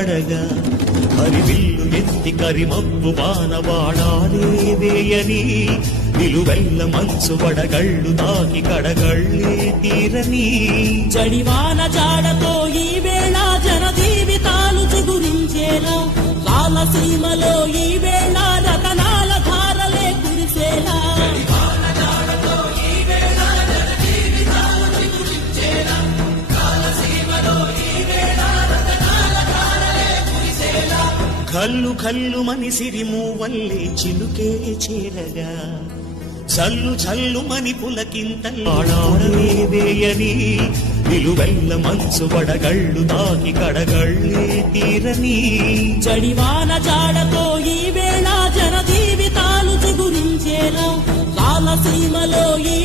అడగా హరివిల్లు ఎత్తి కరిమబ్బు వానవాడాలే వేయని నిలువెల్ల మంచు వడగళ్ళు తాకి కడగళ్ళే తీరని జడివాన జాడతో ఈ వేళ జన జీవితాలు చిగురించేలా రాలసీమలో ఈ వేళ రతనాల ధారలే కురిసేలా కల్లు కల్లు మనిసిరి మూవల్లే చిలుకే చేరగా చల్లు చల్లు మని పులకింతలాడాలే వేయని నిలువెల్ల మంచు వడగళ్ళు తాకి కడగళ్ళే తీరని జడివాన జాడతో ఈ వేళ జన జీవితాలు చిగురించేలా రాలసీమలో ఈ